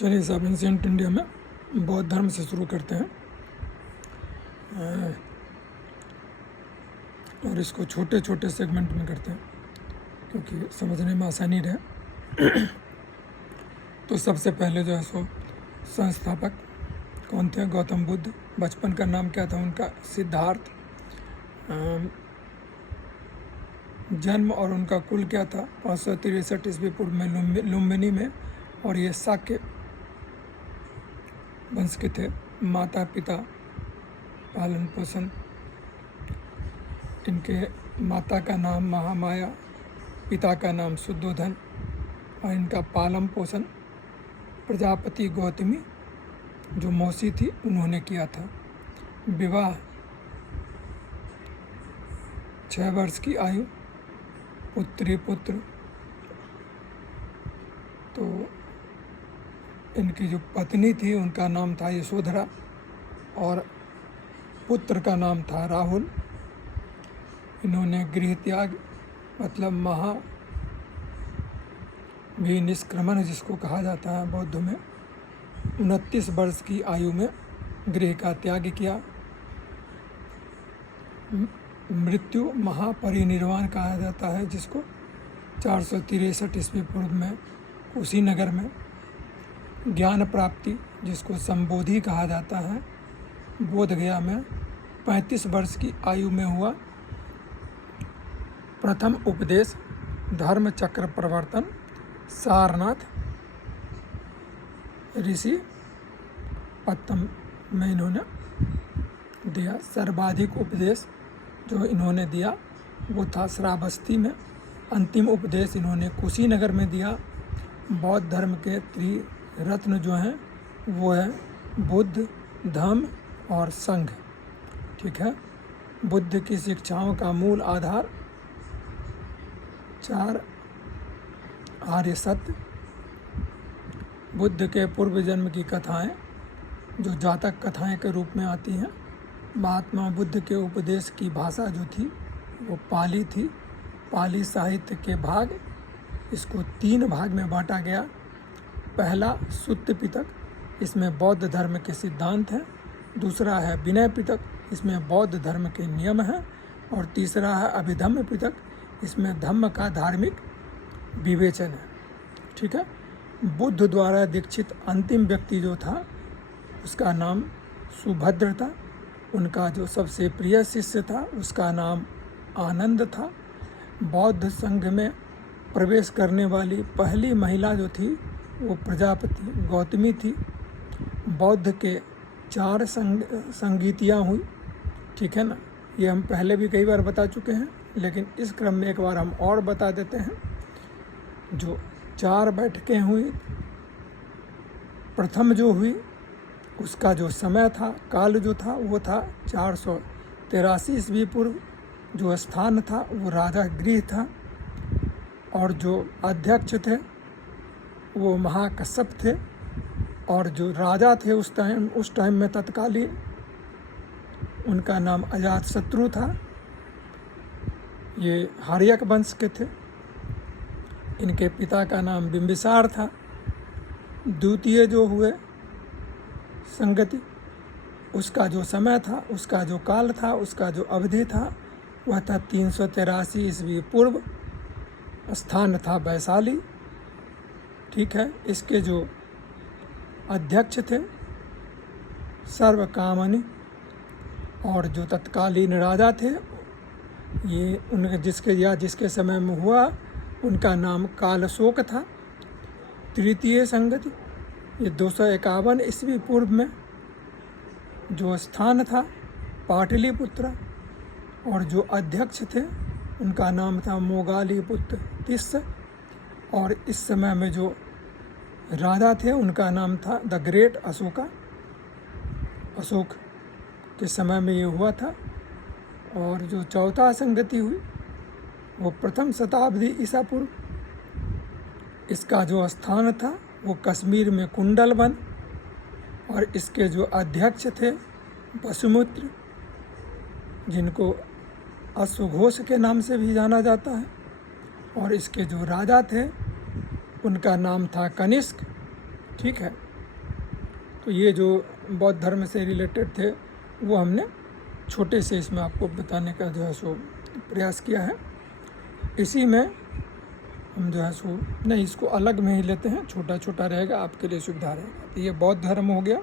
चलिए साहब, ancient India में बौद्ध धर्म से शुरू करते हैं और इसको छोटे छोटे सेगमेंट में करते हैं क्योंकि समझने में आसानी रहे। तो सबसे पहले जो है सो संस्थापक कौन थे? गौतम बुद्ध। बचपन का नाम क्या था उनका? सिद्धार्थ। जन्म और उनका कुल क्या था? 563 ईस्वी पूर्व में लुम्बिनी में, और ये शाक्य वंश के थे। माता पिता, पालन पोषण, इनके माता का नाम महामाया, पिता का नाम शुद्धोधन, और इनका पालन पोषण प्रजापति गौतमी जो मौसी थी उन्होंने किया था। विवाह 6 वर्ष की आयु, पुत्री पुत्र। तो इनकी जो पत्नी थी उनका नाम था यशोधरा और पुत्र का नाम था राहुल। इन्होंने गृह त्याग मतलब निष्क्रमण जिसको कहा जाता है बौद्ध में, 29 वर्ष की आयु में गृह का त्याग किया। मृत्यु महापरिनिर्वाण कहा जाता है जिसको 463 ईस्वी पूर्व में कुशीनगर में। ज्ञान प्राप्ति जिसको संबोधि कहा जाता है बोध गया में 35 वर्ष की आयु में हुआ। प्रथम उपदेश धर्म चक्र प्रवर्तन सारनाथ ऋषि पत्तम में इन्होंने दिया। सर्वाधिक उपदेश जो इन्होंने दिया वो था श्रावस्ती में। अंतिम उपदेश इन्होंने कुशीनगर में दिया। बौद्ध धर्म के त्रिरत्न जो हैं वो है बुद्ध, धम्म और संघ। ठीक है। बुद्ध की शिक्षाओं का मूल आधार 4 आर्य सत्य, बुद्ध के पूर्व जन्म की कथाएं जो जातक कथाएं के रूप में आती हैं। महात्मा बुद्ध के उपदेश की भाषा जो थी वो पाली थी। पाली साहित्य के भाग, इसको 3 भाग में बांटा गया। पहला सुत्त पिटक, इसमें बौद्ध धर्म के सिद्धांत हैं। दूसरा है विनय पिटक, इसमें बौद्ध धर्म के नियम हैं। और तीसरा है अभिधम्म पिटक, इसमें धम्म का धार्मिक विवेचन है। ठीक है। बुद्ध द्वारा दीक्षित अंतिम व्यक्ति जो था उसका नाम सुभद्र था। उनका जो सबसे प्रिय शिष्य था उसका नाम आनंद था। बौद्ध संघ में प्रवेश करने वाली पहली महिला जो थी वो प्रजापति गौतमी थी। बौद्ध के 4 संगीतियाँ हुई। ठीक है ना। ये हम पहले भी कई बार बता चुके हैं, लेकिन इस क्रम में एक बार हम और बता देते हैं। जो 4 बैठकें हुई, प्रथम जो हुई उसका जो समय था, काल जो था वो था 483 ईस्वी पूर्व। जो स्थान था वो राजा गृह था और जो अध्यक्ष थे वो महाकश्यप थे। और जो राजा थे उस टाइम में तत्कालीन, उनका नाम अजातशत्रु था। ये हर्यक वंश के थे। इनके पिता का नाम बिंबिसार था। द्वितीय जो हुए संगति, उसका जो समय था, उसका जो काल था, उसका जो अवधि था वह था 383 ईस्वी पूर्व। स्थान था वैशाली। ठीक है। इसके जो अध्यक्ष थे सर्वकामनि, और जो तत्कालीन राजा थे ये उनके जिसके समय में हुआ उनका नाम कालशोक था। तृतीय संगति ये 251 ईस्वी पूर्व में। जो स्थान था पाटलिपुत्र, और जो अध्यक्ष थे उनका नाम था मोगालीपुत्र तिस्स। और इस समय में जो राजा थे उनका नाम था द ग्रेट अशोका। अशोक के समय में ये हुआ था। और जो चौथा संगति हुई वो प्रथम शताब्दी ईसा पूर्व। इसका जो स्थान था वो कश्मीर में कुंडल वन। और इसके जो अध्यक्ष थे वसुमित्र, जिनको अश्वघोष के नाम से भी जाना जाता है। और इसके जो राजा थे उनका नाम था कनिष्क। ठीक है। तो ये जो बौद्ध धर्म से रिलेटेड थे वो हमने छोटे से इसमें आपको बताने का जो है सो प्रयास किया है। इसी में हम जो है सो नहीं, इसको अलग में ही लेते हैं, छोटा छोटा रहेगा, आपके लिए सुविधा रहेगा। तो ये बौद्ध धर्म हो गया।